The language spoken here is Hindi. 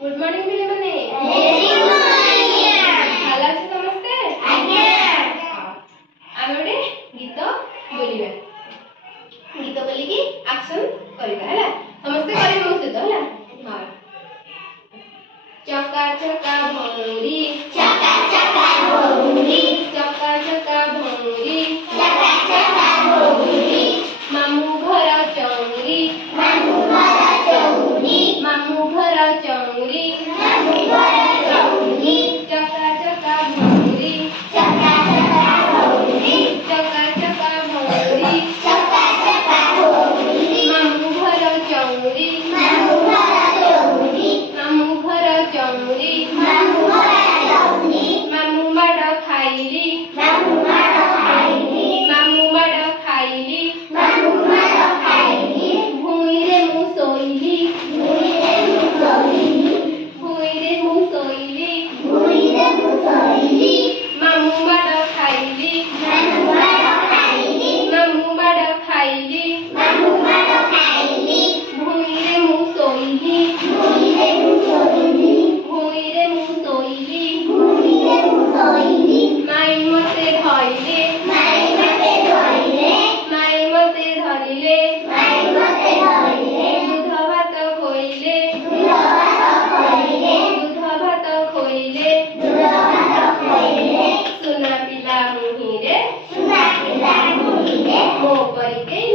गुड मॉर्निंग पिले माने वेरी गुड मॉर्निंग। भल अछि समस्ते? आज्ञा। आमे ओडे गीत बोलिबा। गीत बोली की एक्शन करबा हैला। समस्ते करे मो सहित हैला। हां। चका चका भौरी चका चका भौरी चका चका भौरी चका चका भौरी मामू घर चौरी मामू घर चौरी मामू घर चौरी मामू घर चौरी चका चका भौरी चका चका भौरी चका चका भौरी चका चका भौरी मामू घर चौरी मामू घर चौरी मामू घर चौरी मामू घर चौरी मामू माड़ खाइली मामू माड़ खाइली मामू माड़ खाइली मामू माड़ खाइली भूइरे मु सोइली भुइरे मु सोइली भूइरे मु सोइली भुइरे मु सोइली मामू माड़ खाइली मामू माड़ खाइली मामू माड़ खाइली मामू माड़ खाइली भूइरे मु सोइली भुइरे मु सोइली भूइरे मु सोइली भुइरे मु सोइली माई मते धइले माई मते धइले माई मते धरिले माई मते धइले दूध भात खोइले दूध भात खइले दूध भात खोइले दूध भात खइले सुना पिला मुहिरे सुना पिला मुहिरे मो परिके